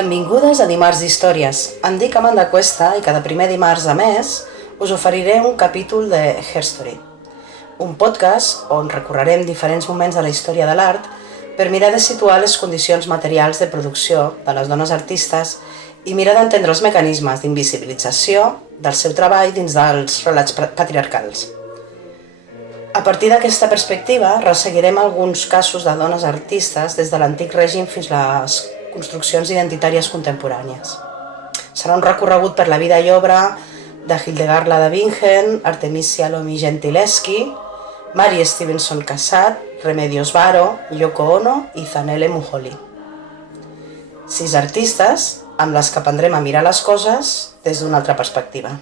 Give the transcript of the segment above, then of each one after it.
Benvingudes a Dimarts d'Històries. Em dic Amanda Cuesta i cada primer dimarts de mes us oferiré un capítol de Herstory, un podcast on recorrerem diferents moments de la història de l'art per mirar de situar les condicions materials de producció de les dones artistes i mirar d'entendre els mecanismes d'invisibilització del seu treball dins dels relats patriarcals. A partir d'aquesta perspectiva, resseguirem alguns casos de dones artistes des de l'antic règim fins a les construccions identitàries contemporànies. Serà un recorregut per la vida i obra de Hildegard de Bingen, Artemisia Lomi Gentileschi, Mary Stevenson Cassatt, Remedios Varo, Yoko Ono i Zanele Muholi. 6 artistes amb les que aprendrem a mirar les coses des d'una altra perspectiva.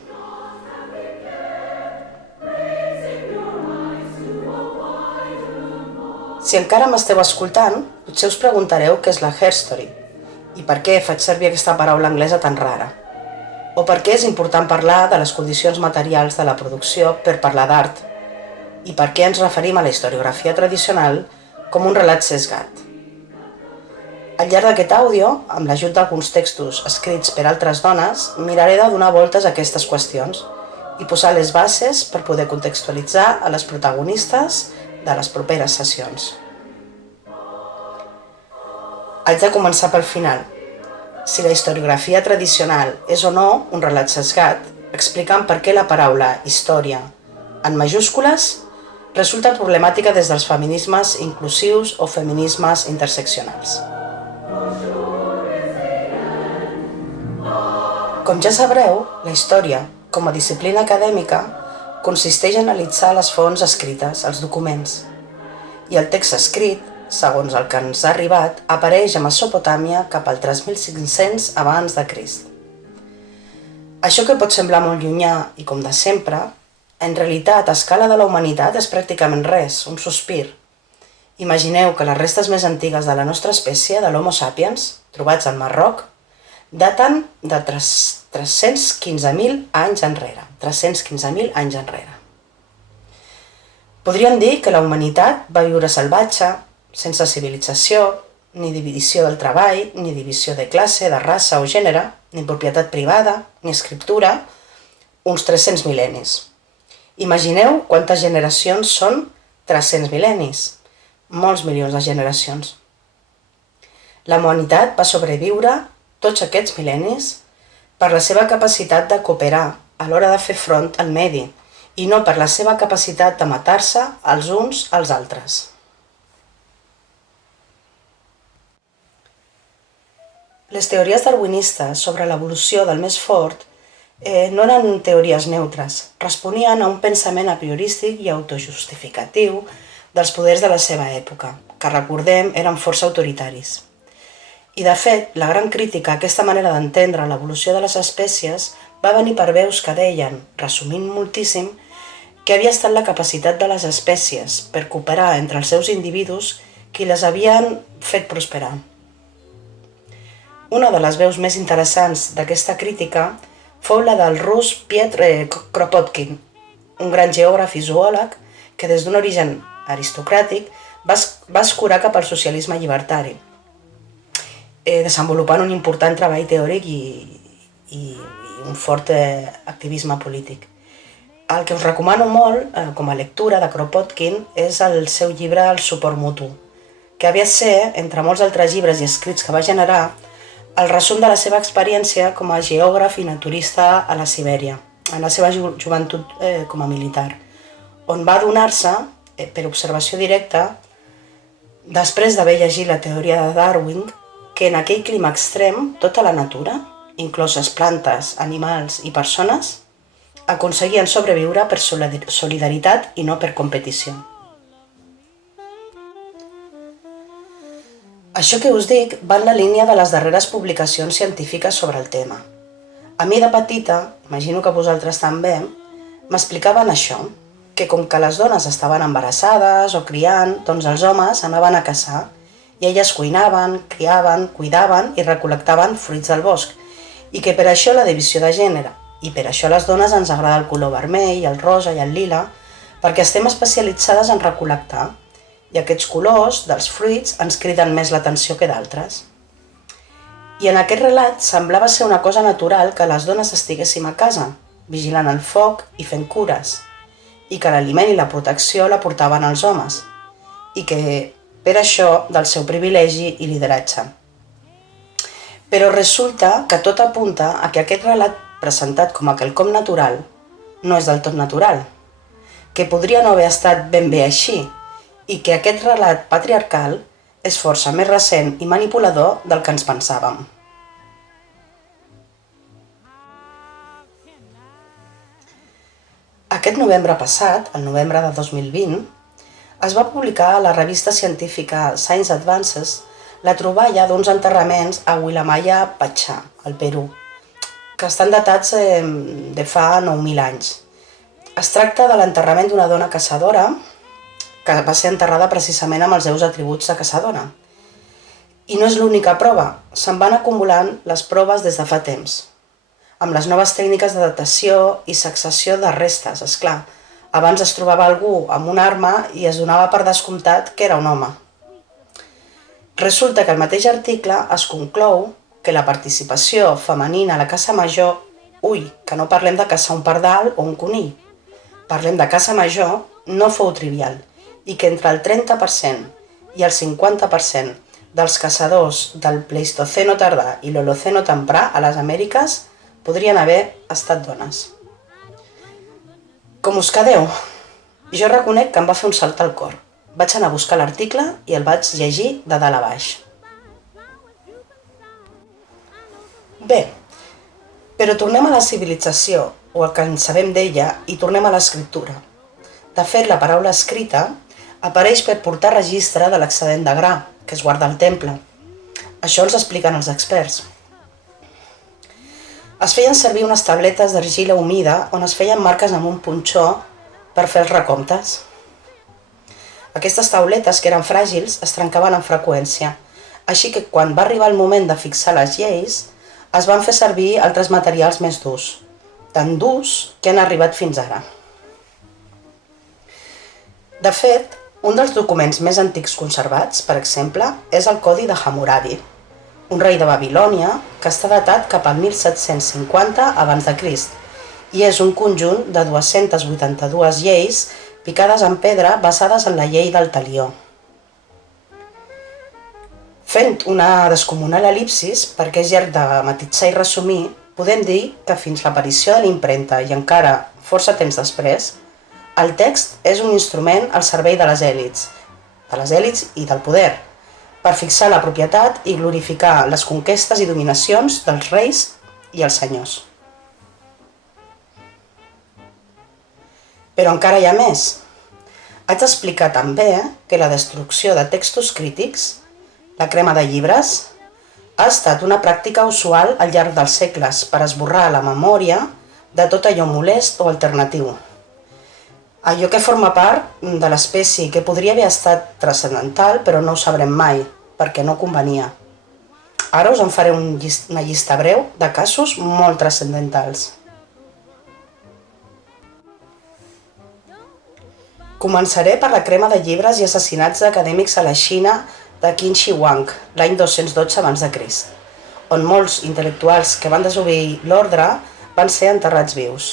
Si encara m'esteu escoltant, potser us preguntareu què és la Herstory i per què faig servir aquesta paraula anglesa tan rara, o per què és important parlar de les condicions materials de la producció per parlar d'art, i per què ens referim a la historiografia tradicional com un relat sesgat. Al llarg d'aquest àudio, amb l'ajut d'alguns textos escrits per altres dones, miraré de donar voltes a aquestes qüestions i posar les bases per poder contextualitzar a les protagonistes de les properes sessions. Haig de començar pel final. Si la historiografia tradicional és o no un relat sesgat, explicant per què la paraula història, en majúscules, resulta problemàtica des dels feminismes inclusius o feminismes interseccionals. Com ja sabreu, la història, com a disciplina acadèmica, consisteix en analitzar les fonts escrites, els documents. I el text escrit, segons el que ens ha arribat, apareix a Mesopotàmia cap al 3500 abans de Crist. Això que pot semblar molt llunyà i com de sempre, en realitat a escala de la humanitat és pràcticament res, un sospir. Imagineu que les restes més antigues de la nostra espècie, de l'Homo sapiens, trobats al Marroc, daten de 315.000 anys enrere. 315.000 anys enrere. Podríem dir que la humanitat va viure salvatge, sense civilització, ni divisió del treball, ni divisió de classe, de raça o gènere, ni propietat privada, ni escriptura, uns 300 mil·lennis. Imagineu quantes generacions són 300 mil·lennis. Molts milions de generacions. La humanitat va sobreviure tots aquests mil·lennis per la seva capacitat de cooperar a l'hora de fer front al medi i no per la seva capacitat de matar-se els uns als altres. Les teories darwinistes sobre l'evolució del més fort no eren teories neutres, responien a un pensament a priorístic i autojustificatiu dels poders de la seva època, que recordem eren força autoritaris. I de fet, la gran crítica a aquesta manera d'entendre l'evolució de les espècies va venir per veus que deien, resumint moltíssim, que havia estat la capacitat de les espècies per cooperar entre els seus individus qui les havien fet prosperar. Una de les veus més interessants d'aquesta crítica fou la del rus Piotr Kropotkin, un gran geògraf i zoòleg que des d'un origen aristocràtic va escurar cap al socialisme llibertari, desenvolupant un important treball teòric i un fort activisme polític. El que us recomano molt, com a lectura de Kropotkin, és el seu llibre El suport mutu, que havia de ser, entre molts altres llibres i escrits que va generar, el resum de la seva experiència com a geògraf i naturista a la Sibèria, en la seva joventut com a militar, on va adonar-se, per observació directa, després d'haver llegit la teoria de Darwin, que en aquell clima extrem, tota la natura, incloses plantes, animals i persones, aconseguien sobreviure per solidaritat i no per competició. Això que us dic va en la línia de les darreres publicacions científiques sobre el tema. A mi de petita, imagino que vosaltres també, m'explicaven això, que com que les dones estaven embarassades o criant, doncs els homes anaven a caçar i elles cuinaven, criaven, cuidaven i recol·lectaven fruits del bosc, i que per això la divisió de gènere, i per això a les dones ens agrada el color vermell, el rosa i el lila, perquè estem especialitzades en recol·lectar, i aquests colors dels fruits ens criden més l'atenció que d'altres. I en aquest relat semblava ser una cosa natural que les dones estiguéssim a casa, vigilant el foc i fent cures, i que l'aliment i la protecció la portaven els homes, i que per això del seu privilegi i lideratge. Però resulta que tot apunta a que aquest relat presentat com a quelcom natural no és del tot natural, que podria no haver estat ben bé així i que aquest relat patriarcal és força més recent i manipulador del que ens pensàvem. Aquest novembre passat, el novembre de 2020, es va publicar a la revista científica Science Advances la troballa d'uns enterraments a Willamaya, Pachá, al Perú, que estan datats de fa 9.000 anys. Es tracta de l'enterrament d'una dona caçadora que va ser enterrada precisament amb els seus atributs de caçadora. I no és l'única prova, se'n van acumulant les proves des de fa temps, amb les noves tècniques de datació i successió de restes, esclar. Abans es trobava algú amb una arma i es donava per descomptat que era un home. Resulta que el mateix article es conclou que la participació femenina a la caça major, que no parlem de caçar un pardal o un conill, parlem de caça major, no fou trivial, i que entre el 30% i el 50% dels caçadors del Pleistoceno tardà i l'Holoceno temprà a les Amèriques podrien haver estat dones. Com us quedeu? Jo reconec que em va fer un salt al cor. Vaig anar a buscar l'article i el vaig llegir de dalt a baix. Bé, però tornem a la civilització, o el que en sabem d'ella, i tornem a l'escriptura. De fet, la paraula escrita apareix per portar registre de l'excedent de gra, que es guarda al temple. Això ens expliquen els experts. Es feien servir unes tabletes d'argila humida on es feien marques amb un punxó per fer els recomptes. Aquestes tauletes, que eren fràgils, es trencaven amb freqüència, així que quan va arribar el moment de fixar les lleis, es van fer servir altres materials més durs, tan durs que han arribat fins ara. De fet, un dels documents més antics conservats, per exemple, és el Codi de Hammurabi, un rei de Babilònia que està datat cap al 1750 a.C. i és un conjunt de 282 lleis picades en pedra basades en la llei del talió. Fent una descomunal elipsis, perquè és llarg de matitzar i resumir, podem dir que fins l'aparició de l'impremta i encara força temps després, el text és un instrument al servei de les èlits i del poder, per fixar la propietat i glorificar les conquestes i dominacions dels reis i els senyors. Però encara hi ha més. Haig d'explicar també que la destrucció de textos crítics, la crema de llibres, ha estat una pràctica usual al llarg dels segles per esborrar la memòria de tot allò molest o alternatiu. Allò que forma part de l'espècie que podria haver estat transcendental però no ho sabrem mai, perquè no convenia. Ara us en faré una llista breu de casos molt transcendentals. Començaré per la crema de llibres i assassinats acadèmics a la Xina de Qin Shi Huang, l'any 212 a.C., on molts intel·lectuals que van desobeir l'ordre van ser enterrats vius.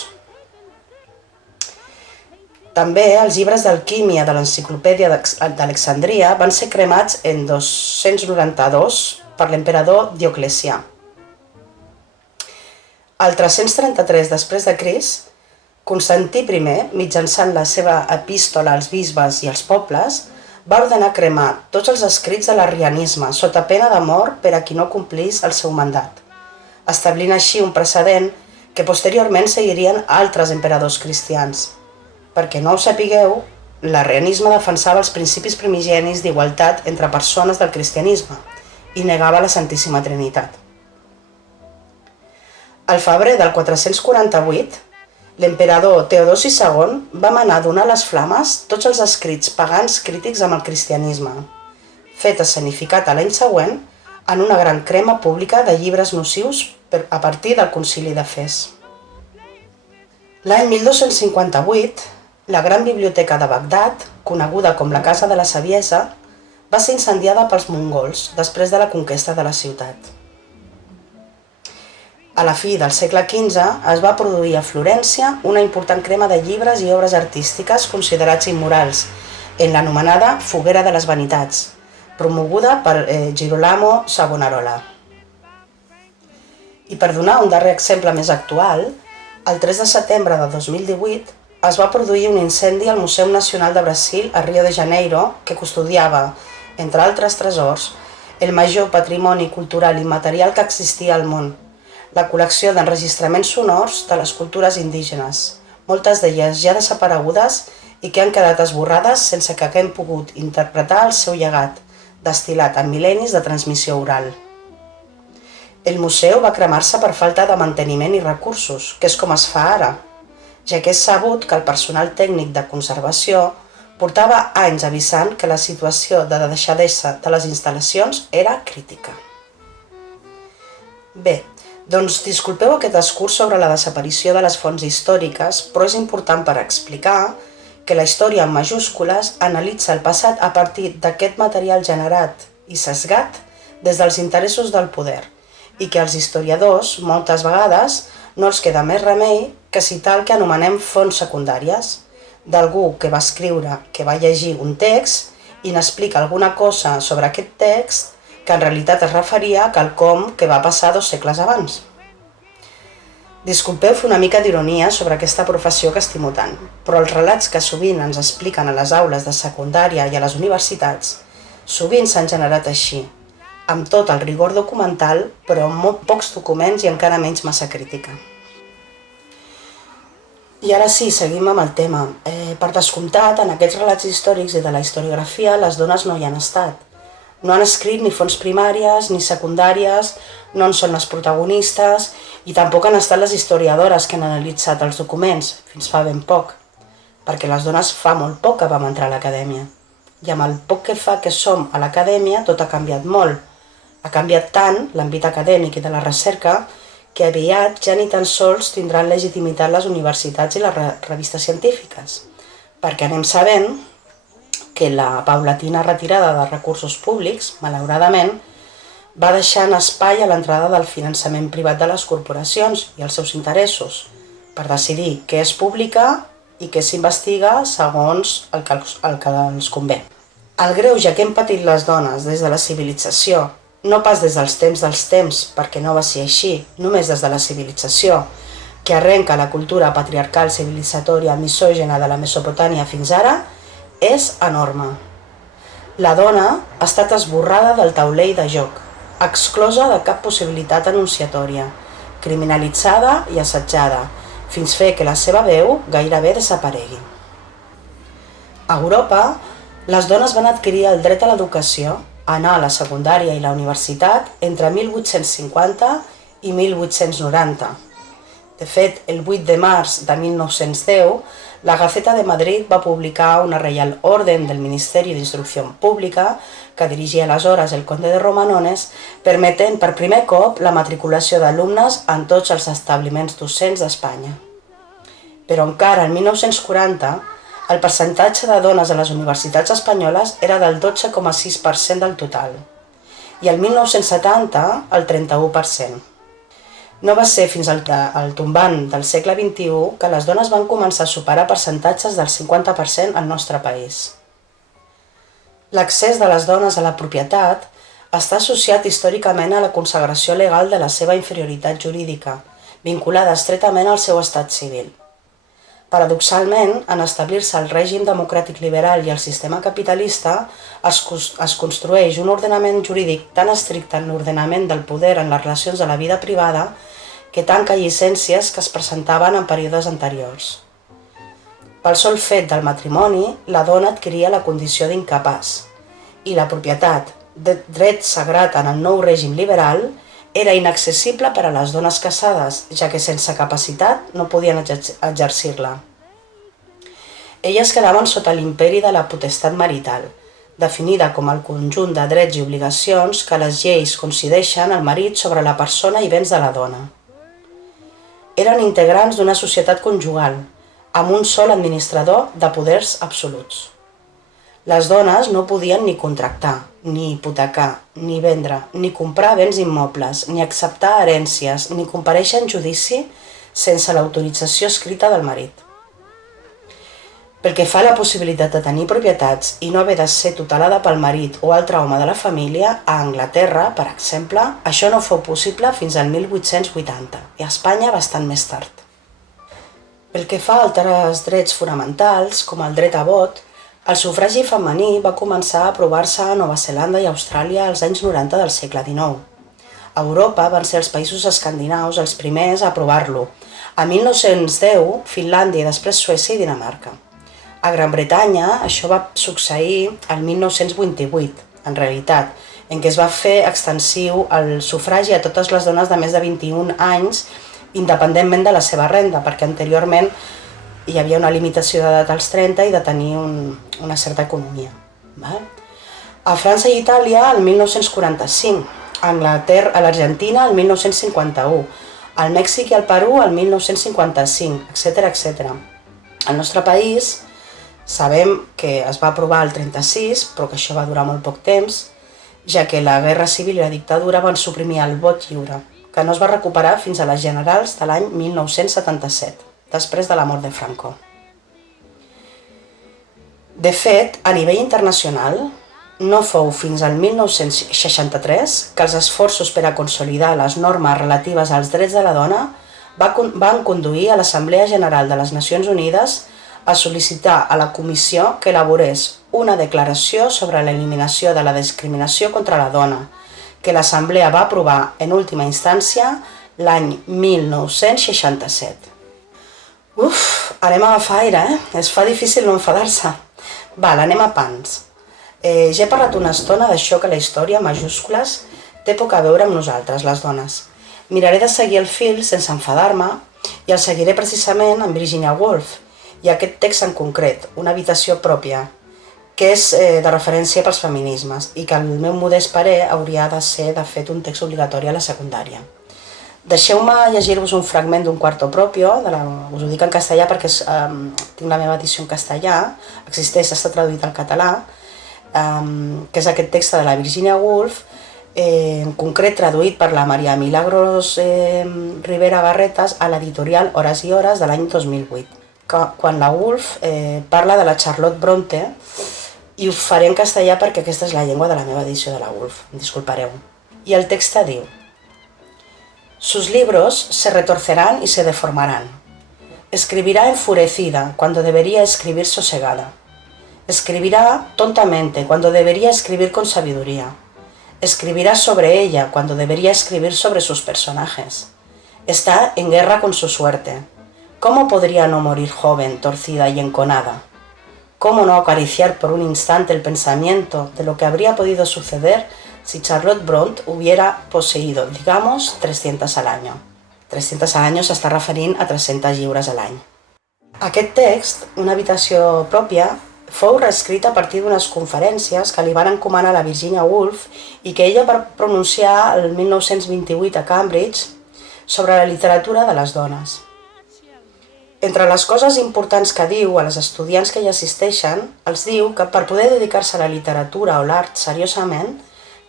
També els llibres d'alquímia de l'Enciclopèdia d'Alexandria van ser cremats en 292 per l'emperador Dioclecià. Al 333 després de Crist, Constantí I, mitjançant la seva epístola als bisbes i als pobles, va ordenar cremar tots els escrits de l'arrianisme sota pena de mort per a qui no complís el seu mandat, establint així un precedent que posteriorment seguirien altres emperadors cristians. Perquè no ho sapigueu, l'arrianisme defensava els principis primigenis d'igualtat entre persones del cristianisme i negava la Santíssima Trinitat. Al febrer del 448, l'emperador Teodosi II va manar donar a les flames tots els escrits pagans crítics amb el cristianisme, fet escenificat a l'any següent en una gran crema pública de llibres nocius a partir del concili d'Efes. L'any 1258, la gran biblioteca de Bagdad, coneguda com la Casa de la Saviesa, va ser incendiada pels mongols després de la conquesta de la ciutat. A la fi del segle XV es va produir a Florència una important crema de llibres i obres artístiques considerats immorals, en l'anomenada Foguera de les Vanitats, promoguda per Girolamo Savonarola. I per donar un darrer exemple més actual, el 3 de setembre de 2018 es va produir un incendi al Museu Nacional de Brasil a Rio de Janeiro que custodiava, entre altres tresors, el major patrimoni cultural immaterial que existia al món, la col·lecció d'enregistraments sonors de les cultures indígenes, moltes d'elles ja desaparegudes i que han quedat esborrades sense que haguem pogut interpretar el seu llegat, destil·lat en mil·lennis de transmissió oral. El museu va cremar-se per falta de manteniment i recursos, que és com es fa ara, ja que és sabut que el personal tècnic de conservació portava anys avisant que la situació de deixadesa de les instal·lacions era crítica. Bé, doncs disculpeu aquest discurs sobre la desaparició de les fonts històriques, però és important per explicar que la història en majúscules analitza el passat a partir d'aquest material generat i sesgat des dels interessos del poder i que als historiadors, moltes vegades, no els queda més remei que citar el que anomenem fonts secundàries, d'algú que va escriure, que va llegir un text i n'explica alguna cosa sobre aquest text que en realitat es referia a quelcom que va passar 2 segles abans. Disculpeu fer una mica d'ironia sobre aquesta professió que estimo tant, però els relats que sovint ens expliquen a les aules de secundària i a les universitats sovint s'han generat així, amb tot el rigor documental, però amb molt pocs documents i encara menys massa crítica. I ara sí, seguim amb el tema. Per descomptat, en aquests relats històrics i de la historiografia, les dones no hi han estat. No han escrit ni fonts primàries ni secundàries, no en són les protagonistes i tampoc han estat les historiadores que han analitzat els documents, fins fa ben poc, perquè les dones fa molt poc que vam entrar a l'acadèmia. I amb el poc que fa que som a l'acadèmia tot ha canviat molt. Ha canviat tant l'àmbit acadèmic i de la recerca que aviat ja ni tan sols tindran legitimitat les universitats i les revistes científiques, perquè anem sabent que la paulatina retirada de recursos públics, malauradament, va deixant espai a l'entrada del finançament privat de les corporacions i els seus interessos per decidir què es publica i què s'investiga segons el que els convé. El greuge que hem patit les dones des de la civilització, no pas des dels temps, perquè no va ser així, només des de la civilització, que arrenca la cultura patriarcal civilitzatòria misògena de la Mesopotàmia fins ara, és enorme. La dona ha estat esborrada del taulell de joc, exclosa de cap possibilitat anunciatòria, criminalitzada i assetjada, fins fer que la seva veu gairebé desaparegui. A Europa, les dones van adquirir el dret a l'educació, a anar a la secundària i la universitat entre 1850 i 1890. De fet, el 8 de març de 1910, la Gaceta de Madrid va publicar una Reial Orden del Ministeri d'Instrucció Pública que dirigia aleshores el conde de Romanones, permetent per primer cop la matriculació d'alumnes en tots els establiments docents d'Espanya. Però encara en 1940, el percentatge de dones a les universitats espanyoles era del 12,6% del total i el 1970 el 31%. No va ser fins al tombant del segle XXI que les dones van començar a superar percentatges del 50% al nostre país. L'accés de les dones a la propietat està associat històricament a la consagració legal de la seva inferioritat jurídica, vinculada estretament al seu estat civil. Paradoxalment, en establir-se el règim democràtic liberal i el sistema capitalista, es construeix un ordenament jurídic tan estricte en l'ordenament del poder en les relacions de la vida privada que tanca llicències que es presentaven en períodes anteriors. Pel sol fet del matrimoni, la dona adquiria la condició d'incapaç i la propietat, dret sagrat en el nou règim liberal, era inaccessible per a les dones casades, ja que sense capacitat no podien exercir-la. Elles quedaven sota l'imperi de la potestat marital, definida com el conjunt de drets i obligacions que les lleis concedeixen al marit sobre la persona i béns de la dona. Eren integrants d'una societat conjugal, amb un sol administrador de poders absoluts. Les dones no podien ni contractar, ni hipotecar, ni vendre, ni comprar béns immobles, ni acceptar herències, ni comparèixer en judici sense l'autorització escrita del marit. Pel que fa a la possibilitat de tenir propietats i no haver de ser tutelada pel marit o altre home de la família, a Anglaterra, per exemple, això no fou possible fins al 1880 i a Espanya bastant més tard. Pel que fa a altres drets fonamentals, com el dret a vot, el sufragi femení va començar a aprovar-se a Nova Zelanda i Austràlia als anys 90 del segle XIX. A Europa van ser els països escandinaus els primers a aprovar-lo. A 1910, Finlàndia i després Suècia i Dinamarca. A Gran Bretanya això va succeir el 1928, en realitat, en què es va fer extensiu el sufragi a totes les dones de més de 21 anys, independentment de la seva renda, perquè anteriorment hi havia una limitació d'edat als 30 i de tenir una certa economia. A França i Itàlia el 1945, a l'Argentina el 1951, al Mèxic i al Perú el 1955, etc. Al nostre país sabem que es va aprovar el 36, però que això va durar molt poc temps, ja que la Guerra Civil i la dictadura van suprimir el vot lliure, que no es va recuperar fins a les generals de l'any 1977, després de la mort de Franco. De fet, a nivell internacional, no fou fins al 1963 que els esforços per a consolidar les normes relatives als drets de la dona van conduir a l'Assemblea General de les Nacions Unides a sol·licitar a la Comissió que elaborés una declaració sobre l'eliminació de la discriminació contra la dona, que l'Assemblea va aprovar en última instància l'any 1967. Anem a agafar aire, Es fa difícil no enfadar-se. Anem a pans. Ja he parlat una estona d'això que la història, majúscules, té poc a veure amb nosaltres, les dones. Miraré de seguir el fil sense enfadar-me i el seguiré precisament amb Virginia Woolf i aquest text en concret, Una habitació pròpia, que és de referència pels feminismes i que al meu modest parer hauria de ser, de fet, un text obligatori a la secundària. Deixeu-me llegir-vos un fragment d'un Quarto Propio, us ho dic en castellà perquè tinc la meva edició en castellà, existeix, està traduït al català, que és aquest text de la Virginia Woolf, en concret traduït per la Maria Milagros Rivera Garretas a l'editorial Hores i Hores de l'any 2008. Quan la Woolf parla de la Charlotte Bronte, i ho faré en castellà perquè aquesta és la llengua de la meva edició de la Woolf, em disculpareu. I el text diu: Sus libros se retorcerán y se deformarán. Escribirá enfurecida cuando debería escribir sosegada. Escribirá tontamente cuando debería escribir con sabiduría. Escribirá sobre ella cuando debería escribir sobre sus personajes. Está en guerra con su suerte. ¿Cómo podría no morir joven, torcida y enconada? ¿Cómo no acariciar por un instante el pensamiento de lo que habría podido suceder si Charlotte Brontë hubiera poseído, digamos, 300 al año? 300 al año s'està referint a 300 lliures a l'any. Aquest text, Una habitació pròpia, fou reescrit a partir d'unes conferències que li van encomanar a la Virginia Woolf i que ella va pronunciar el 1928 a Cambridge sobre la literatura de les dones. Entre les coses importants que diu a les estudiants que hi assisteixen, els diu que per poder dedicar-se a la literatura o l'art seriosament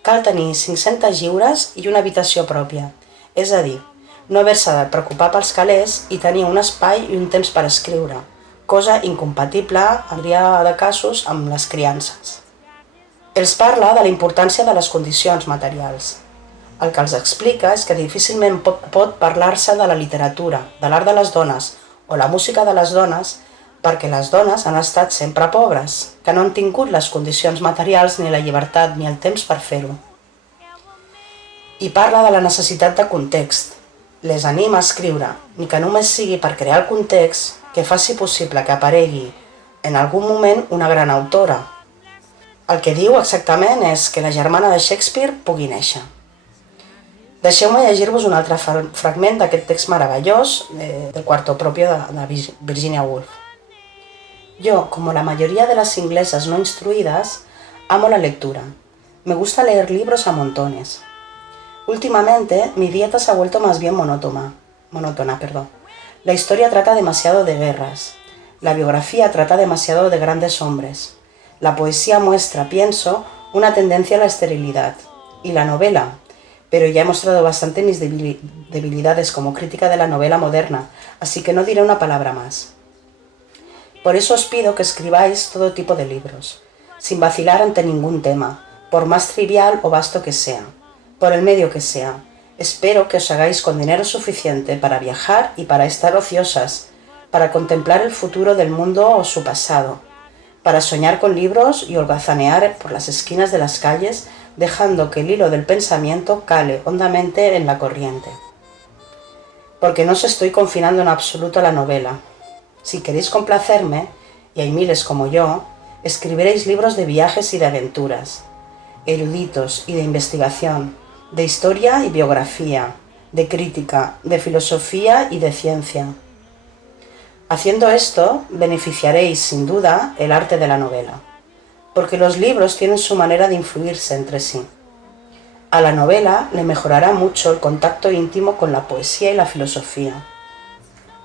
cal tenir 500 lliures i una habitació pròpia, és a dir, no haver-se de preocupar pels calés i tenir un espai i un temps per escriure, cosa incompatible, en majoria de casos, amb les criances. Els parla de la importància de les condicions materials. El que els explica és que difícilment pot parlar-se de la literatura, de l'art de les dones o la música de les dones perquè les dones han estat sempre pobres, que no han tingut les condicions materials ni la llibertat ni el temps per fer-ho. I parla de la necessitat de context. Les anima a escriure, ni que només sigui per crear el context que faci possible que aparegui en algun moment una gran autora. El que diu exactament és que la germana de Shakespeare pugui néixer. Deixeu-me llegir-vos un altre fragment d'aquest text meravellós del Quarto Propio de Virginia Woolf. Yo, como la mayoría de las inglesas no instruidas, amo la lectura. Me gusta leer libros a montones. Últimamente, mi dieta se ha vuelto más bien monótona. La historia trata demasiado de guerras. La biografía trata demasiado de grandes hombres. La poesía muestra, pienso, una tendencia a la esterilidad. Y la novela, pero ya he mostrado bastante mis debilidades como crítica de la novela moderna, así que no diré una palabra más. Por eso os pido que escribáis todo tipo de libros, sin vacilar ante ningún tema, por más trivial o vasto que sea, por el medio que sea. Espero que os hagáis con dinero suficiente para viajar y para estar ociosas, para contemplar el futuro del mundo o su pasado, para soñar con libros y holgazanear por las esquinas de las calles, dejando que el hilo del pensamiento cale hondamente en la corriente. Porque no os estoy confinando en absoluto a la novela. Si queréis complacerme, y hay miles como yo, escribiréis libros de viajes y de aventuras, eruditos y de investigación, de historia y biografía, de crítica, de filosofía y de ciencia. Haciendo esto, beneficiaréis sin duda el arte de la novela, porque los libros tienen su manera de influirse entre sí. A la novela le mejorará mucho el contacto íntimo con la poesía y la filosofía.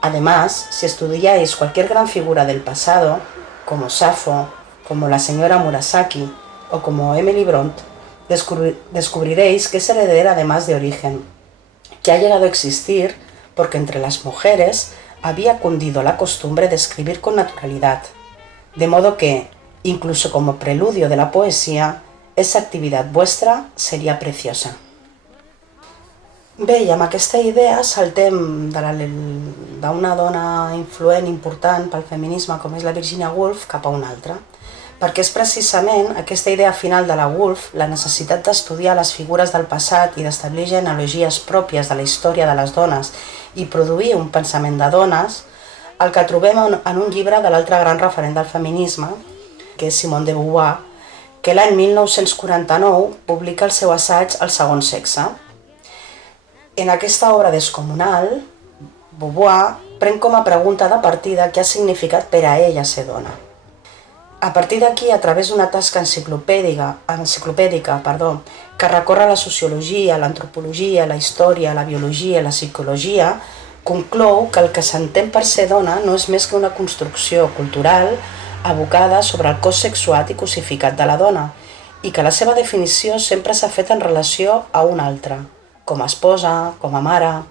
Además, si estudiáis cualquier gran figura del pasado, como Safo, como la señora Murasaki o como Emily Bront, descubriréis que es heredera además de origen, que ha llegado a existir porque entre las mujeres había cundido la costumbre de escribir con naturalidad, de modo que, incluso como preludio de la poesía, esa actividad vuestra seria preciosa. Bé, i amb aquesta idea saltem d'una dona influent, important pel feminisme com és la Virginia Woolf cap a una altra, perquè és precisament aquesta idea final de la Woolf, la necessitat d'estudiar les figures del passat i d'establir genealogies pròpies de la història de les dones i produir un pensament de dones, el que trobem en un llibre de l'altre gran referent del feminisme, que és Simone de Beauvoir, que l'any 1949 publica el seu assaig El segon sexe. En aquesta obra descomunal, Beauvoir pren com a pregunta de partida què ha significat per a ella ser dona. A partir d'aquí, a través d'una tasca enciclopèdica, que recorre la sociologia, l'antropologia, la història, la biologia i la psicologia, conclou que el que s'entén per ser dona no és més que una construcció cultural abocada sobre el cos sexuat i cosificat de la dona i que la seva definició sempre s'ha fet en relació a una altra, com a esposa, com a mare.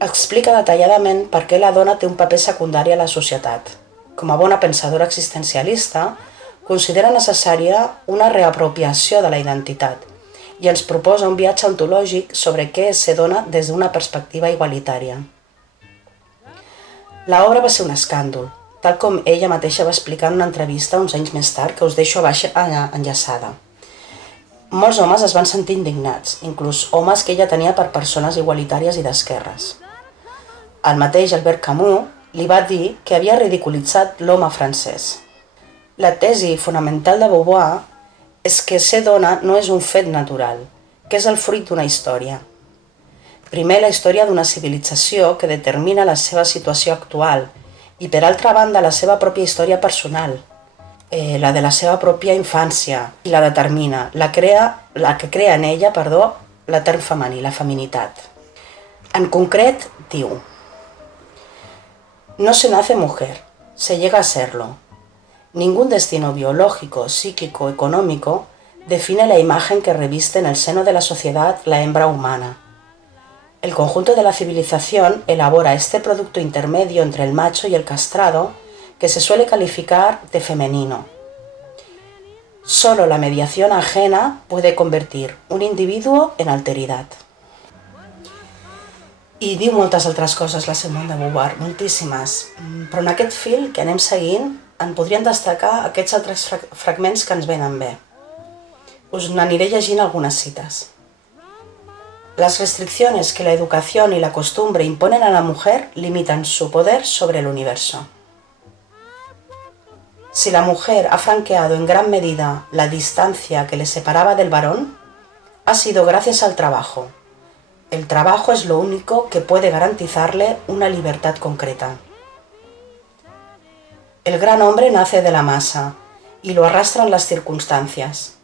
Explica detalladament per què la dona té un paper secundari a la societat. Com a bona pensadora existencialista, considera necessària una reapropiació de la identitat i ens proposa un viatge ontològic sobre què és ser dona des d'una perspectiva igualitària. L'obra va ser un escàndol, tal com ella mateixa va explicar en una entrevista uns anys més tard, que us deixo a baix enllaçada. Molts homes es van sentir indignats, inclús homes que ella tenia per persones igualitàries i d'esquerres. El mateix Albert Camus li va dir que havia ridiculitzat l'home francès. La tesi fonamental de Beauvoir és que ser dona no és un fet natural, que és el fruit d'una història. Primer, la història d'una civilització que determina la seva situació actual i, per altra banda, la seva pròpia història personal, la de la seva pròpia infància, i la determina, la que crea en ella, l'etern femení, la feminitat. En concret, diu: no se nace mujer, se llega a serlo. Ningún destino biológico, psíquico, económico define la imagen que reviste en el seno de la sociedad la hembra humana. El conjunto de la civilización elabora este producto intermedio entre el macho y el castrado que se suele calificar de femenino. Solo la mediación ajena puede convertir un individuo en alteridad. I diu moltes altres coses la Simone de Beauvoir, moltíssimes, però en aquest fil que anem seguint en podríem destacar aquests altres fragments que ens venen bé. Us n'aniré llegint algunes cites. Las restricciones que la educación y la costumbre imponen a la mujer limitan su poder sobre el universo. Si la mujer ha franqueado en gran medida la distancia que le separaba del varón, ha sido gracias al trabajo. El trabajo es lo único que puede garantizarle una libertad concreta. El gran hombre nace de la masa y lo arrastran las circunstancias.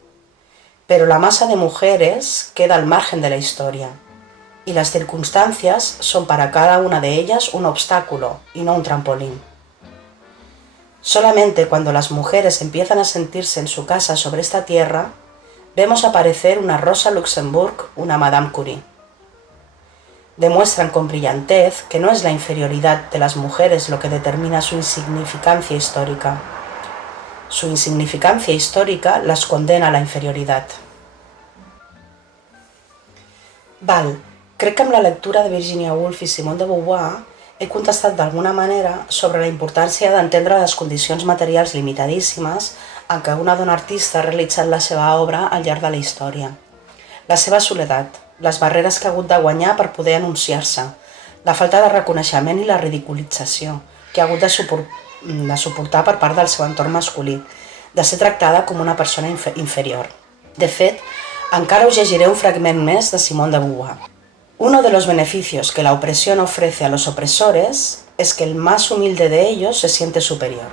Pero la masa de mujeres queda al margen de la historia y las circunstancias son para cada una de ellas un obstáculo y no un trampolín. Solamente cuando las mujeres empiezan a sentirse en su casa sobre esta tierra, vemos aparecer una Rosa Luxemburg, una Madame Curie. Demuestran con brillantez que no es la inferioridad de las mujeres lo que determina su insignificancia histórica. Su insignificancia histórica las condena a la inferioridad. Crec que amb la lectura de Virginia Woolf i Simone de Beauvoir he contestat d'alguna manera sobre la importància d'entendre les condicions materials limitadíssimes en què una dona artista ha realitzat la seva obra al llarg de la història. La seva soledat, les barreres que ha hagut de guanyar per poder anunciar-se, la falta de reconeixement i la ridiculització que ha hagut de suportar per part del seu entorn masculí, de ser tractada com una persona inferior. De fet, encara us llegiré un fragment més de Simone de Beauvoir. Uno de los beneficios que la opresión ofrece a los opresores es que el más humilde de ellos se siente superior.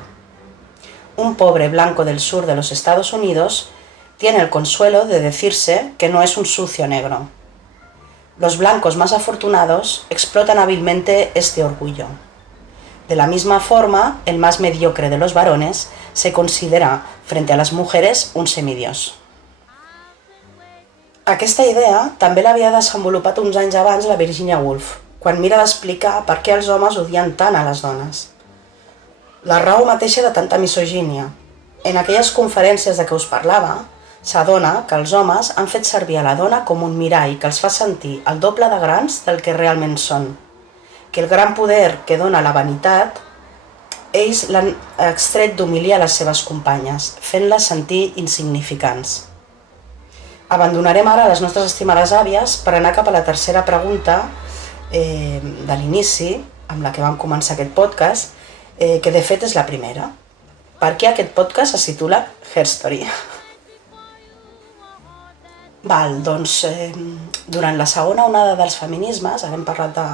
Un pobre blanco del sur de los Estados Unidos tiene el consuelo de decirse que no es un sucio negro. Los blancos más afortunados explotan hábilmente este orgullo. De la misma forma, el más mediocre de los varones se considera, frente a las mujeres, un semidios. Aquesta idea també l'havia desenvolupat uns anys abans la Virginia Woolf, quan mira d'explicar per què els homes odien tant a les dones. La raó mateixa de tanta misogínia. En aquelles conferències de què us parlava, s'adona que els homes han fet servir a la dona com un mirall que els fa sentir el doble de grans del que realment són. Que el gran poder que dona la vanitat, ells l'han extret d'humiliar les seves companyes, fent-les sentir insignificants. Abandonarem ara les nostres estimades àvies per anar cap a la tercera pregunta de l'inici, amb la que vam començar aquest podcast, que de fet és la primera. Per què aquest podcast es titula Herstory? Doncs, durant la segona onada dels feminismes, ara hem parlat de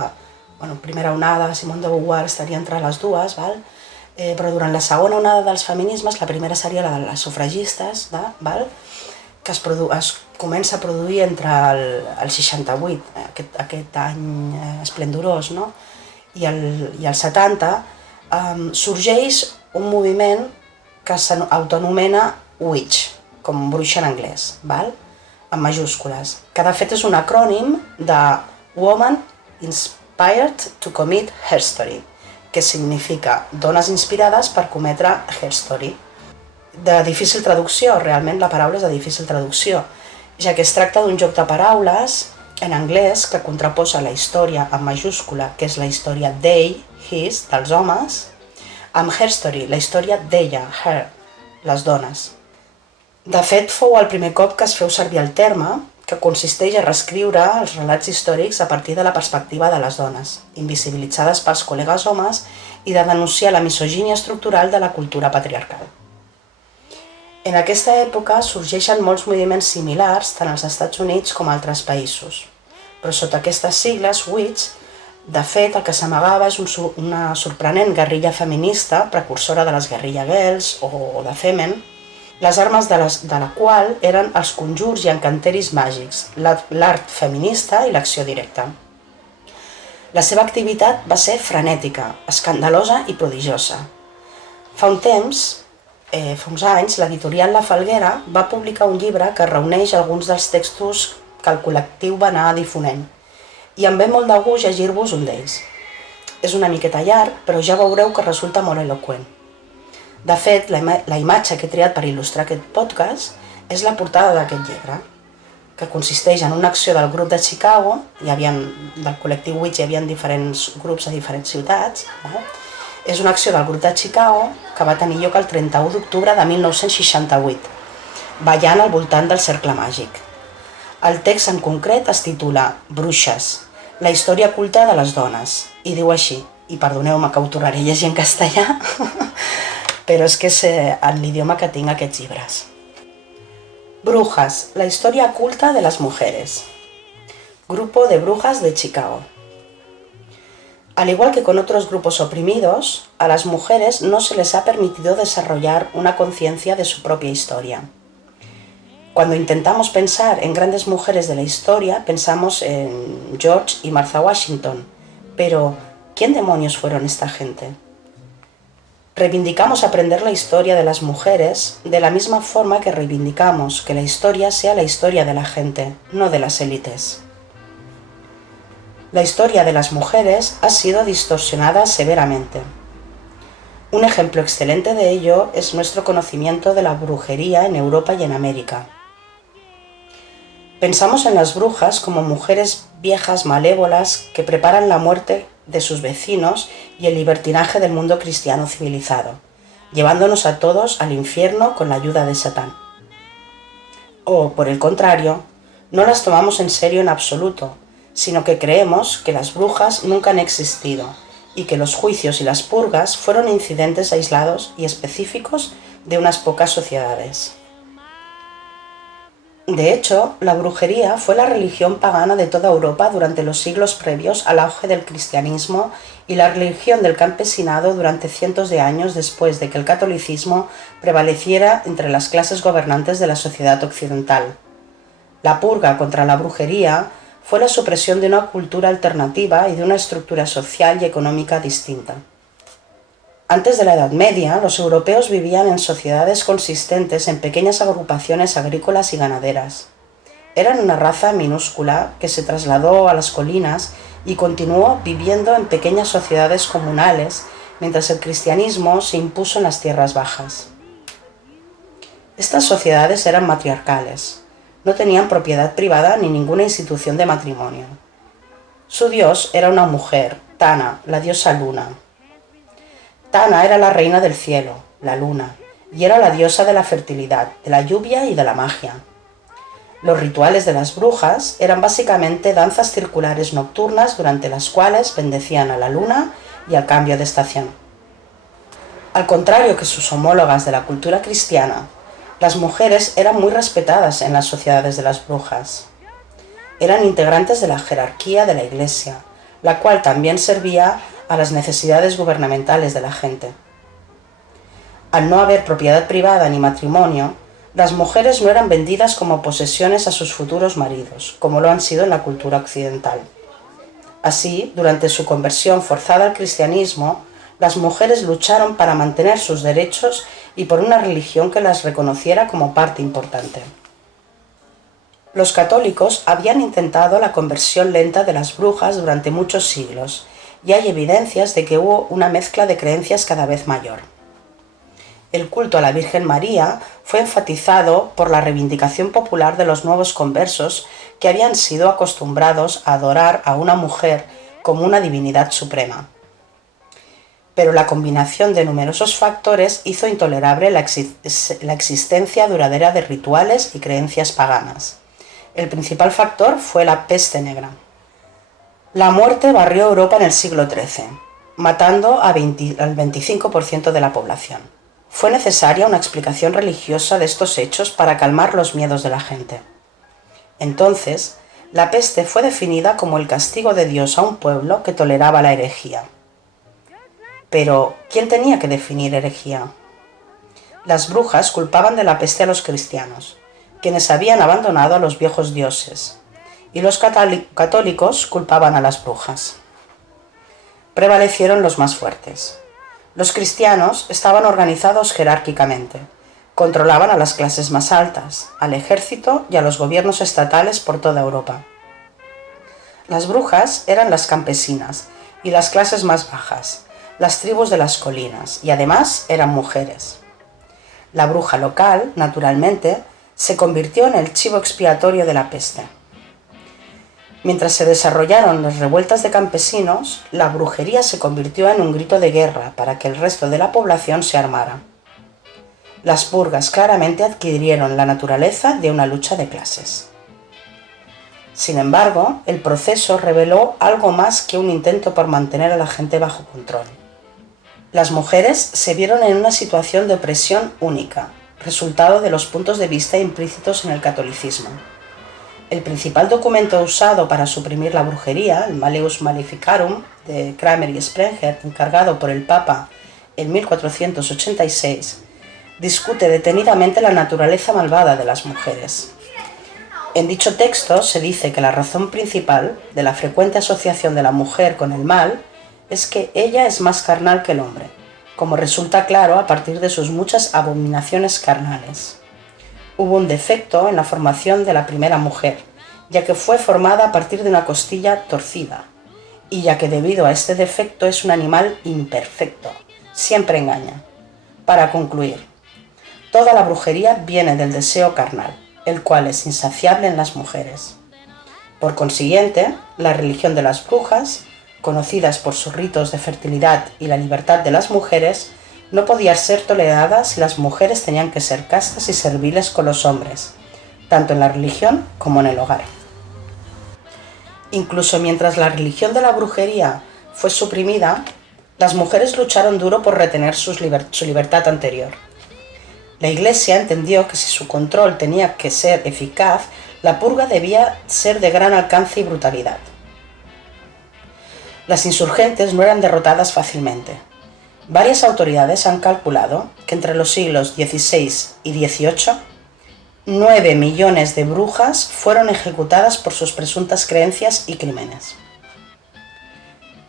primera onada, Simone de Beauvoir estaria entre les dues, però durant la segona onada dels feminismes, la primera seria la de les sufragistes, que es comença a produir entre el 68, aquest any esplendorós, i el 70, sorgeix un moviment que s'autoanomena Witch, com bruixa en anglès, en majúscules, que de fet és un acrònim de Woman Inspired to Commit Herstory, que significa dones inspirades per cometre herstory. De difícil traducció, realment la paraula és de difícil traducció, ja que es tracta d'un joc de paraules en anglès que contraposa la història en majúscula, que és la història they, his, dels homes, amb herstory, la història d'ella, her, les dones. De fet, fou el primer cop que es feu servir el terme, que consisteix a reescriure els relats històrics a partir de la perspectiva de les dones, invisibilitzades pels col·legues homes, i de denunciar la misogínia estructural de la cultura patriarcal. En aquesta època sorgeixen molts moviments similars tant als Estats Units com a altres països, però sota aquestes sigles, Witch, de fet, el que s'amagava és una sorprenent guerrilla feminista, precursora de les guerrilla girls o de Femen, les armes de la qual eren els conjurs i encanteris màgics, l'art feminista i l'acció directa. La seva activitat va ser frenètica, escandalosa i prodigiosa. Fa uns anys, l'editorial La Falguera va publicar un llibre que reuneix alguns dels textos que el col·lectiu va anar difonent, i em ve molt de gust llegir-vos un d'ells. És una miqueta llarg, però ja veureu que resulta molt eloqüent. De fet, la imatge que he triat per il·lustrar aquest podcast és la portada d'aquest llibre, que consisteix en una acció del grup de Chicago, del col·lectiu Witch hi havia diferents grups a diferents ciutats. És una acció del grup de Chicago que va tenir lloc el 31 d'octubre de 1968, ballant al voltant del cercle màgic. El text en concret es titula Bruixes, la història culta de les dones, i diu així, i perdoneu-me que ho tornaré a llegir en castellà, però és que és en l'idioma que tinc aquests llibres. Brujas, la historia oculta de las mujeres. Grupo de brujas de Chicago. Al igual que con otros grupos oprimidos, a las mujeres no se les ha permitido desarrollar una conciencia de su propia historia. Cuando intentamos pensar en grandes mujeres de la historia, pensamos en George y Martha Washington, pero ¿quién demonios fueron esta gente? Reivindicamos aprender la historia de las mujeres de la misma forma que reivindicamos que la historia sea la historia de la gente, no de las élites. La historia de las mujeres ha sido distorsionada severamente. Un ejemplo excelente de ello es nuestro conocimiento de la brujería en Europa y en América. Pensamos en las brujas como mujeres viejas malévolas que preparan la muerte de sus vecinos y el libertinaje del mundo cristiano civilizado, llevándonos a todos al infierno con la ayuda de Satán. O, por el contrario, no las tomamos en serio en absoluto, sino que creemos que las brujas nunca han existido y que los juicios y las purgas fueron incidentes aislados y específicos de unas pocas sociedades. De hecho, la brujería fue la religión pagana de toda Europa durante los siglos previos al auge del cristianismo y la religión del campesinado durante cientos de años después de que el catolicismo prevaleciera entre las clases gobernantes de la sociedad occidental. La purga contra la brujería fue la supresión de una cultura alternativa y de una estructura social y económica distinta. Antes de la Edad Media, los europeos vivían en sociedades consistentes en pequeñas agrupaciones agrícolas y ganaderas. Eran una raza minúscula que se trasladó a las colinas y continuó viviendo en pequeñas sociedades comunales mientras el cristianismo se impuso en las tierras bajas. Estas sociedades eran matriarcales. No tenían propiedad privada ni ninguna institución de matrimonio. Su dios era una mujer, Tana, la diosa luna. Tana era la reina del cielo, la luna, y era la diosa de la fertilidad, de la lluvia y de la magia. Los rituales de las brujas eran básicamente danzas circulares nocturnas durante las cuales bendecían a la luna y al cambio de estación. Al contrario que sus homólogas de la cultura cristiana, las mujeres eran muy respetadas en las sociedades de las brujas. Eran integrantes de la jerarquía de la Iglesia, la cual también servía a las necesidades gubernamentales de la gente. Al no haber propiedad privada ni matrimonio, las mujeres no eran vendidas como posesiones a sus futuros maridos, como lo han sido en la cultura occidental. Así, durante su conversión forzada al cristianismo, las mujeres lucharon para mantener sus derechos y por una religión que las reconociera como parte importante. Los católicos habían intentado la conversión lenta de las brujas durante muchos siglos, y hay evidencias de que hubo una mezcla de creencias cada vez mayor. El culto a la Virgen María fue enfatizado por la reivindicación popular de los nuevos conversos que habían sido acostumbrados a adorar a una mujer como una divinidad suprema. Pero la combinación de numerosos factores hizo intolerable la existencia duradera de rituales y creencias paganas. El principal factor fue la peste negra. La muerte barrió Europa en el siglo XIII, matando al 25% de la población. Fue necesaria una explicación religiosa de estos hechos para calmar los miedos de la gente. Entonces, la peste fue definida como el castigo de Dios a un pueblo que toleraba la herejía. Pero, ¿quién tenía que definir herejía? Las brujas culpaban de la peste a los cristianos, quienes habían abandonado a los viejos dioses, y los católicos culpaban a las brujas. Prevalecieron los más fuertes. Los cristianos estaban organizados jerárquicamente, controlaban a las clases más altas, al ejército y a los gobiernos estatales por toda Europa. Las brujas eran las campesinas y las clases más bajas, las tribus de las colinas, y además eran mujeres. La bruja local, naturalmente, se convirtió en el chivo expiatorio de la peste. Mientras se desarrollaron las revueltas de campesinos, la brujería se convirtió en un grito de guerra para que el resto de la población se armara. Las purgas claramente adquirieron la naturaleza de una lucha de clases. Sin embargo, el proceso reveló algo más que un intento por mantener a la gente bajo control. Las mujeres se vieron en una situación de opresión única, resultado de los puntos de vista implícitos en el catolicismo. El principal documento usado para suprimir la brujería, el Malleus Maleficarum de Cranmer y Sprenger, encargado por el Papa en 1486, discute detenidamente la naturaleza malvada de las mujeres. En dicho texto se dice que la razón principal de la frecuente asociación de la mujer con el mal es que ella es más carnal que el hombre, como resulta claro a partir de sus muchas abominaciones carnales. Hubo un defecto en la formación de la primera mujer, ya que fue formada a partir de una costilla torcida, y ya que debido a este defecto es un animal imperfecto, siempre engaña. Para concluir, toda la brujería viene del deseo carnal, el cual es insaciable en las mujeres. Por consiguiente, la religión de las brujas, conocidas por sus ritos de fertilidad y la libertad de las mujeres, no podía ser tolerada si las mujeres tenían que ser castas y serviles con los hombres, tanto en la religión como en el hogar. Incluso mientras la religión de la brujería fue suprimida, las mujeres lucharon duro por retener su libertad anterior. La Iglesia entendió que si su control tenía que ser eficaz, la purga debía ser de gran alcance y brutalidad. Las insurgentes no eran derrotadas fácilmente. Varias autoridades han calculado que entre los siglos XVI y XVIII, 9 millones de brujas fueron ejecutadas por sus presuntas creencias y crímenes.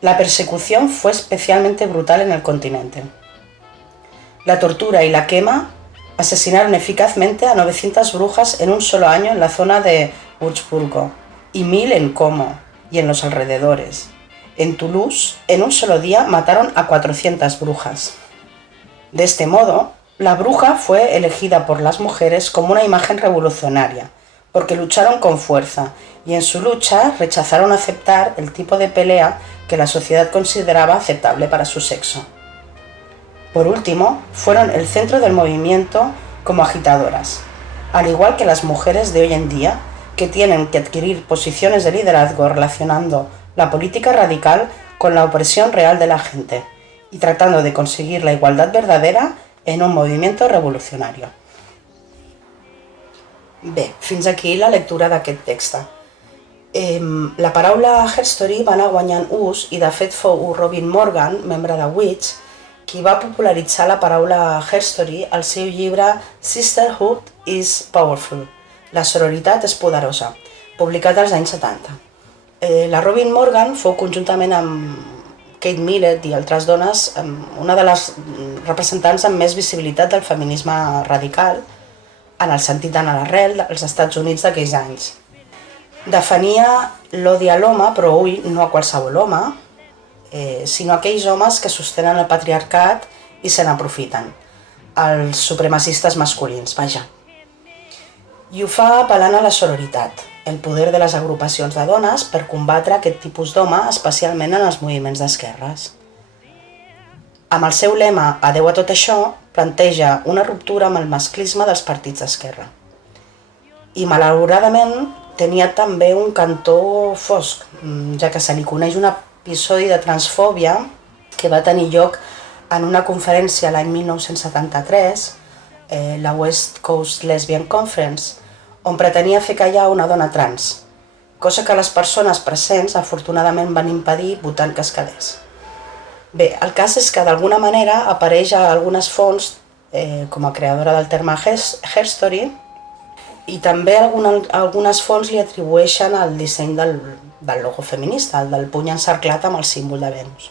La persecución fue especialmente brutal en el continente. La tortura y la quema asesinaron eficazmente a 900 brujas en un solo año en la zona de Wurzburgo y 1000 en Como y en los alrededores. En Toulouse, en un solo día mataron a 400 brujas. De este modo, la bruja fue elegida por las mujeres como una imagen revolucionaria, porque lucharon con fuerza y en su lucha rechazaron aceptar el tipo de pelea que la sociedad consideraba aceptable para su sexo. Por último, fueron el centro del movimiento como agitadoras, al igual que las mujeres de hoy en día, que tienen que adquirir posiciones de liderazgo relacionando la política radical con la opresión real de la gente y tratando de conseguir la igualdad verdadera en un movimiento revolucionario. Bé, fins aquí la lectura d'aquest text. La paraula herstory va anar guanyant ús i de fet fou Robin Morgan, membre de Witch, qui va popularitzar la paraula herstory al seu llibre Sisterhood is Powerful, la sororitat és poderosa, publicat als anys 70. La Robin Morgan fou conjuntament amb Kate Millett i altres dones una de les representants amb més visibilitat del feminisme radical en el sentit d'anar a l'arrel dels Estats Units d'aquells anys. Defenia l'odi a l'home, però ui, no a qualsevol home, sinó a aquells homes que sostenen el patriarcat i se n'aprofiten, els supremacistes masculins, vaja. I ho fa apel·lant a la sororitat, el poder de les agrupacions de dones per combatre aquest tipus d'home, especialment en els moviments d'esquerres. Amb el seu lema "Adeu a tot això", planteja una ruptura amb el masclisme dels partits d'esquerra. I malauradament tenia també un cantó fosc, ja que se li coneix un episodi de transfòbia que va tenir lloc en una conferència l'any 1973, la West Coast Lesbian Conference, on pretenia fer callar una dona trans, cosa que les persones presents afortunadament van impedir votant que es quedés. Bé, el cas és que d'alguna manera apareix a algunes fonts com a creadora del terme herstory i també algunes fonts li atribueixen el disseny del logo feminista, el del puny encerclat amb el símbol de Venus.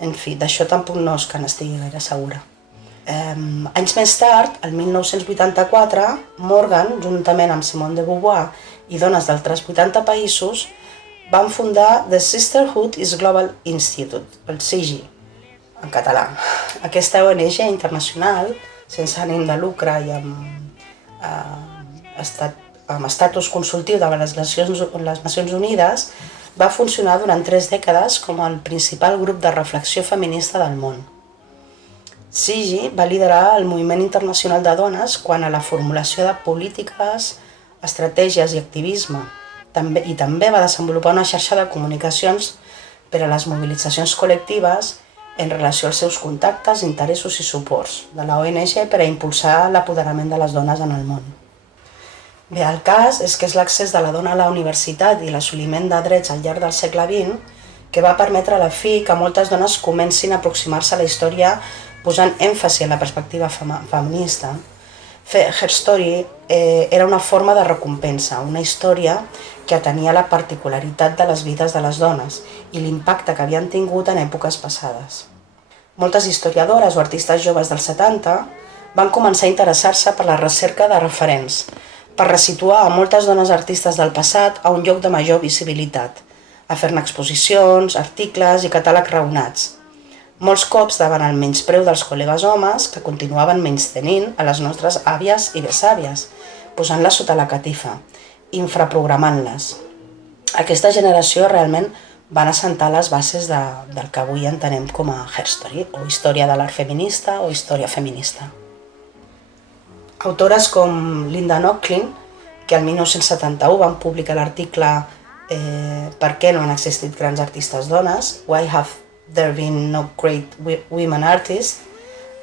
En fi, d'això tampoc no és que n'estigui gaire segura. Anys més tard, el 1984, Morgan, juntament amb Simone de Beauvoir i dones d'altres 80 països, van fundar The Sisterhood is Global Institute, el SIGI, en català. Aquesta ONG internacional, sense ànim de lucre i amb estatus consultiu de les Nacions Unides, va funcionar durant 3 dècades com el principal grup de reflexió feminista del món. SIGI va liderar el moviment internacional de dones quant a la formulació de polítiques, estratègies i activisme i també va desenvolupar una xarxa de comunicacions per a les mobilitzacions col·lectives en relació als seus contactes, interessos i suports de la ONG per a impulsar l'apoderament de les dones en el món. Bé, el cas és que és l'accés de la dona a la universitat i l'assoliment de drets al llarg del segle XX que va permetre a la fi que moltes dones comencin a aproximar-se a la història posant èmfasi en la perspectiva feminista. Fer herstory era una forma de recompensa, una història que atenia la particularitat de les vides de les dones i l'impacte que havien tingut en èpoques passades. Moltes historiadores o artistes joves dels 70 van començar a interessar-se per la recerca de referents, per resituar a moltes dones artistes del passat a un lloc de major visibilitat, a fer-ne exposicions, articles i catàlegs raonats. Molts cops davant el menyspreu dels col·legues homes que continuaven menystenint a les nostres àvies i besàvies, posant-les sota la catifa, infraprogramant-les. Aquesta generació realment van assentar les bases del que avui entenem com a Herstory, o història de l'art feminista o història feminista. Autores com Linda Nochlin, que el 1971 van publicar l'article Per què no han existit grans artistes dones? Why have there been no great women artists?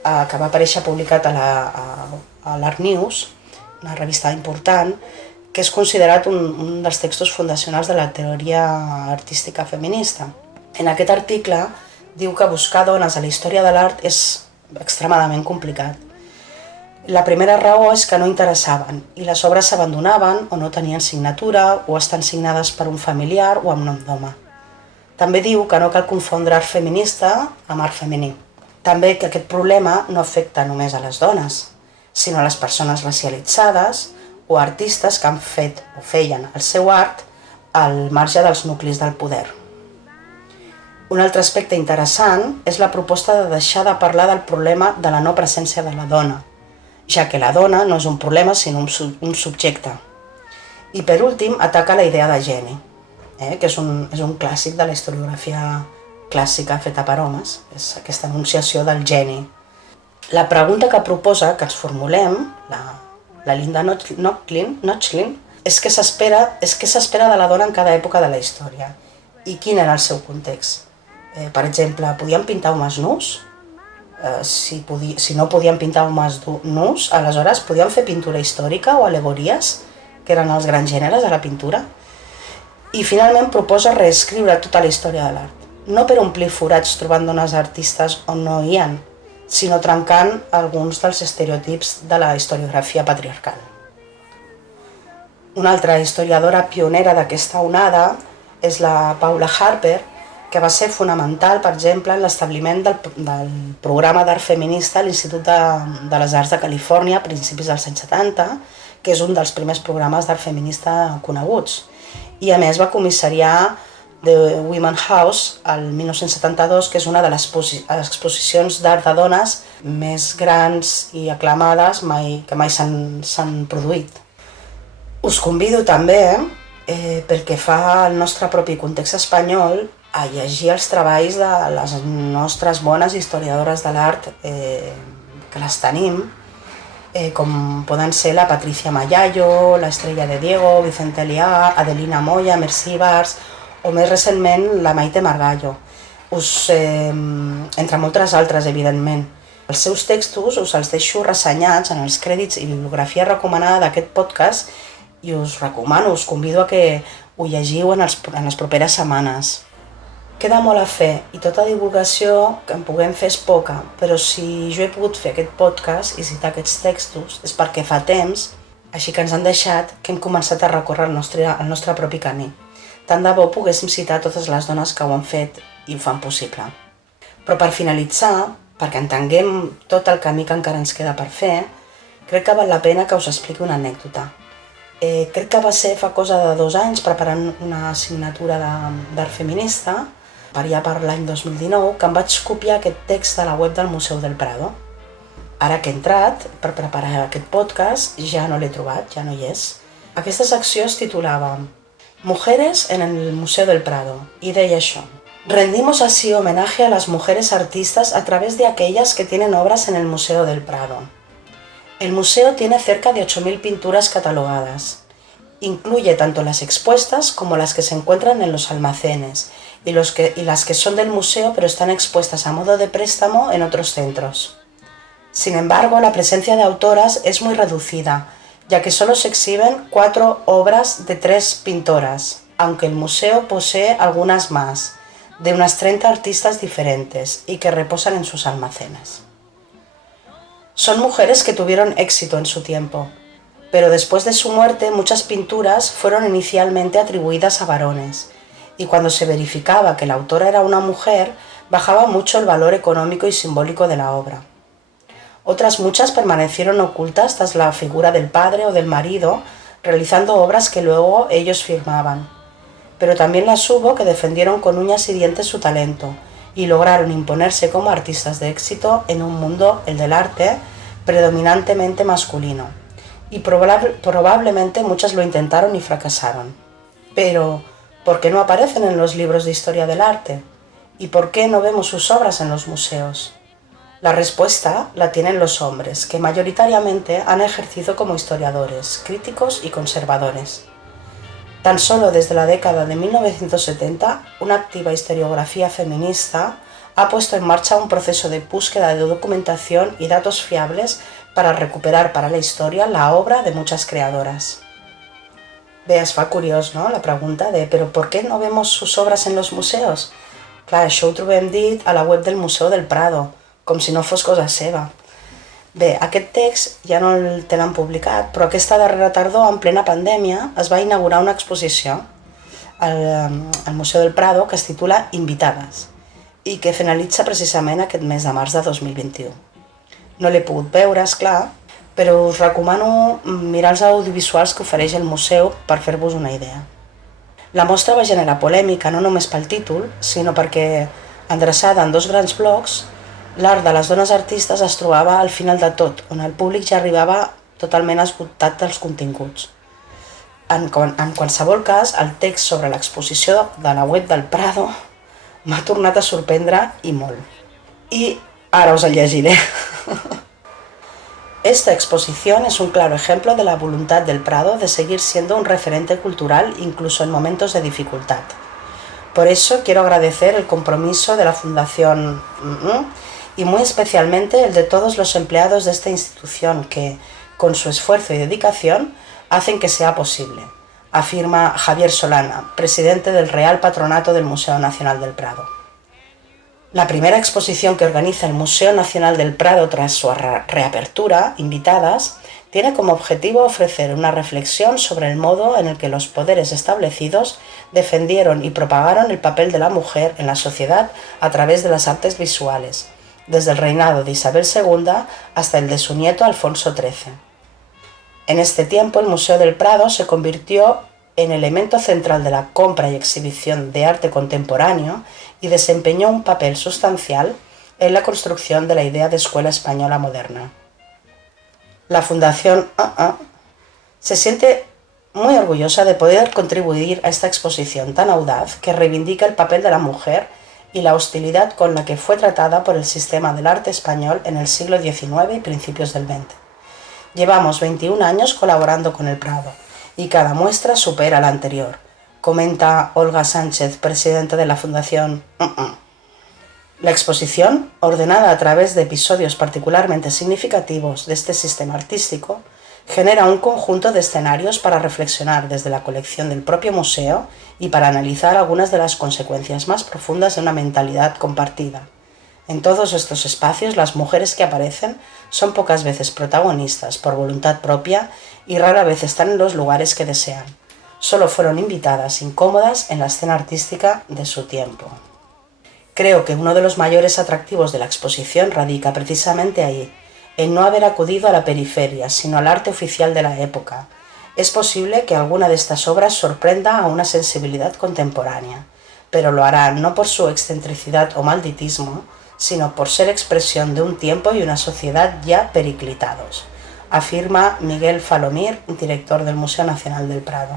Que va aparèixer publicat a l'Art News, una revista important, que és considerat un dels textos fundacionals de la teoria artística feminista. En aquest article diu que buscar dones a la història de l'art és extremadament complicat. La primera raó és que no interessaven i les obres s'abandonaven o no tenien signatura o estan signades per un familiar o amb nom d'home. També diu que no cal confondre art feminista amb art femení. També que aquest problema no afecta només a les dones, sinó a les persones racialitzades o artistes que han fet o feien el seu art al marge dels nuclis del poder. Un altre aspecte interessant és la proposta de deixar de parlar del problema de la no presència de la dona, ja que la dona no és un problema sinó un subjecte. I per últim ataca la idea de geni, que és un clàssic de la historiografia clàssica feta per homes, és aquesta enunciació del geni. La pregunta que proposa que ens formulem, la Linda Nochlin, és què s'espera de la dona en cada època de la història i quin era el seu context. Per exemple, podien pintar homes nus? Si no podien pintar homes nus, aleshores podien fer pintura històrica o al·legories, que eren els grans gèneres de la pintura. I finalment proposa reescriure tota la història de l'art, no per omplir forats trobant dones artistes on no hi ha, sinó trencant alguns dels estereotips de la historiografia patriarcal. Una altra historiadora pionera d'aquesta onada és la Paula Harper, que va ser fonamental, per exemple, en l'establiment del programa d'art feminista a l'Institut de les Arts de Califòrnia a principis dels anys 70, que és un dels primers programes d'art feminista coneguts. I a més va comissariar The Women House el 1972, que és una de les exposicions d'art de dones més grans i aclamades que mai s'han produït. Us convido també, pel que fa al nostre propi context espanyol, a llegir els treballs de les nostres bones historiadores de l'art, que les tenim, com poden ser la Patricia Mayallo, la Estrella de Diego, Vicente Elià, Adelina Moya, Mercy Bars, o més recentment la Maite Margallo, entre moltes altres, evidentment. Els seus textos us els deixo ressenyats en els crèdits i bibliografia recomanada d'aquest podcast i us convido a que ho llegiu en les properes setmanes. Queda molt a fer i tota divulgació que en puguem fer és poca, però si jo he pogut fer aquest podcast i citar aquests textos és perquè fa temps, així que ens han deixat, que hem començat a recórrer el nostre propi camí. Tant de bo poguéssim citar totes les dones que ho han fet i ho fan possible. Però per finalitzar, perquè entenguem tot el camí que encara ens queda per fer, crec que val la pena que us expliqui una anècdota. Crec que va ser fa cosa de 2 anys preparant una assignatura d'art feminista, per l'any 2019, que em vaig copiar aquest text de la web del Museu del Prado. Ara que he entrat per preparar aquest podcast, ja no l'he trobat, ja no hi és. Aquesta secció es titulava Mujeres en el Museo del Prado y deia això: rendimos así homenaje a las mujeres artistas a través de aquellas que tienen obras en el Museo del Prado. El museo tiene cerca de 8.000 pinturas catalogadas. Incluye tanto las expuestas como las que se encuentran en los almacenes y las que son del museo pero están expuestas a modo de préstamo en otros centros. Sin embargo, la presencia de autoras es muy reducida, ya que solo se exhiben 4 obras de 3 pintoras, aunque el museo posee algunas más, de unas 30 artistas diferentes y que reposan en sus almacenes. Son mujeres que tuvieron éxito en su tiempo, pero después de su muerte muchas pinturas fueron inicialmente atribuidas a varones, y cuando se verificaba que la autora era una mujer, bajaba mucho el valor económico y simbólico de la obra. Otras muchas permanecieron ocultas tras la figura del padre o del marido, realizando obras que luego ellos firmaban. Pero también las hubo que defendieron con uñas y dientes su talento y lograron imponerse como artistas de éxito en un mundo, el del arte, predominantemente masculino. Y probablemente muchas lo intentaron y fracasaron. Pero, ¿por qué no aparecen en los libros de historia del arte? ¿Y por qué no vemos sus obras en los museos? La respuesta la tienen los hombres, que mayoritariamente han ejercido como historiadores, críticos y conservadores. Tan solo desde la década de 1970, una activa historiografía feminista ha puesto en marcha un proceso de búsqueda de documentación y datos fiables para recuperar para la historia la obra de muchas creadoras. Bé, es fa curiós, no?, la pregunta de «però per què no vemos sus obras en los museos?» Clar, això ho trobem dit a la web del Museu del Prado, com si no fos cosa seva. Bé, aquest text ja no el tenen publicat, però aquesta darrera tardor, en plena pandèmia, es va inaugurar una exposició al Museu del Prado que es titula Invitades i que finalitza precisament aquest mes de març de 2021. No l'he pogut veure, esclar, però us recomano mirar els audiovisuals que ofereix el museu per fer-vos una idea. La mostra va generar polèmica no només pel títol, sinó perquè, endreçada en 2 grans blocs, l'art de les dones artistes es trobava al final de tot, on el públic ja arribava totalment esgotat dels continguts. En qualsevol cas, el text sobre l'exposició de la web del Prado m'ha tornat a sorprendre i molt. Y ahora os el llegiré. Esta exposición es un claro ejemplo de la voluntad del Prado de seguir siendo un referente cultural incluso en momentos de dificultad. Por eso quiero agradecer el compromiso de la Fundación y muy especialmente el de todos los empleados de esta institución que, con su esfuerzo y dedicación, hacen que sea posible, afirma Javier Solana, presidente del Real Patronato del Museo Nacional del Prado. La primera exposición que organiza el Museo Nacional del Prado tras su reapertura, Invitadas, tiene como objetivo ofrecer una reflexión sobre el modo en el que los poderes establecidos defendieron y propagaron el papel de la mujer en la sociedad a través de las artes visuales, desde el reinado de Isabel II hasta el de su nieto Alfonso XIII. En este tiempo, el Museo del Prado se convirtió en elemento central de la compra y exhibición de arte contemporáneo y desempeñó un papel sustancial en la construcción de la idea de escuela española moderna. La Fundación se siente muy orgullosa de poder contribuir a esta exposición tan audaz que reivindica el papel de la mujer y la hostilidad con la que fue tratada por el sistema del arte español en el siglo XIX y principios del XX. Llevamos 21 años colaborando con el Prado y cada muestra supera la anterior, comenta Olga Sánchez, presidenta de la Fundación. La exposición, ordenada a través de episodios particularmente significativos de este sistema artístico, genera un conjunto de escenarios para reflexionar desde la colección del propio museo y para analizar algunas de las consecuencias más profundas de una mentalidad compartida. En todos estos espacios, las mujeres que aparecen son pocas veces protagonistas por voluntad propia y rara vez están en los lugares que desean. Solo fueron invitadas incómodas en la escena artística de su tiempo. Creo que uno de los mayores atractivos de la exposición radica precisamente ahí, en no haber acudido a la periferia, sino al arte oficial de la época. Es posible que alguna de estas obras sorprenda a una sensibilidad contemporánea, pero lo hará no por su excentricidad o malditismo, sino por ser expresión de un tiempo y una sociedad ya periclitados, afirma Miguel Falomir, director del Museo Nacional del Prado.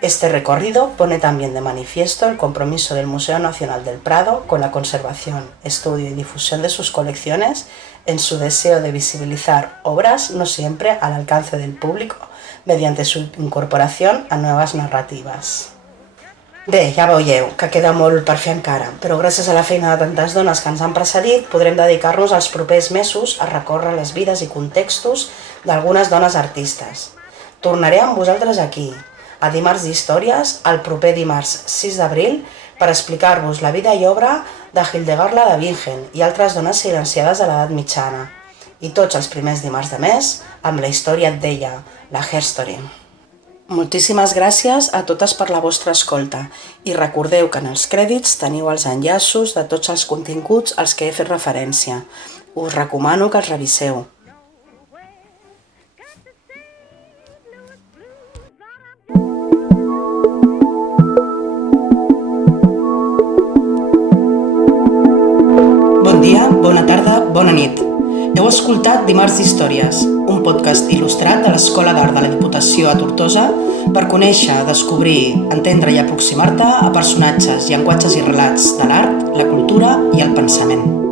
Este recorrido pone también de manifiesto el compromiso del Museo Nacional del Prado con la conservación, estudio y difusión de sus colecciones en su deseo de visibilizar obras no siempre al alcance del público mediante su incorporación a nuevas narrativas. Bé, ja veieu que queda molt per fer encara, però gràcies a la feina de tantes dones que ens han precedit podrem dedicar-nos als propers mesos a recórrer les vides i contextos d'algunes dones artistes. Tornaré amb vosaltres aquí, a Dimarts d'Històries, el proper dimarts 6 d'abril, per explicar-vos la vida i obra de Hildegard de Bingen i altres dones silenciades de l'edat mitjana. I tots els primers dimarts de mes, amb la història d'ella, la Herstory. Moltíssimes gràcies a totes per la vostra escolta i recordeu que en els crèdits teniu els enllaços de tots els continguts als que he fet referència. Us recomano que els reviseu. Bon dia, bona tarda, bona nit. Heu escoltat Dimarts d'Històries, un podcast il·lustrat de l'Escola d'Art de la Diputació a Tortosa per conèixer, descobrir, entendre i aproximar-te a personatges, llenguatges i relats de l'art, la cultura i el pensament.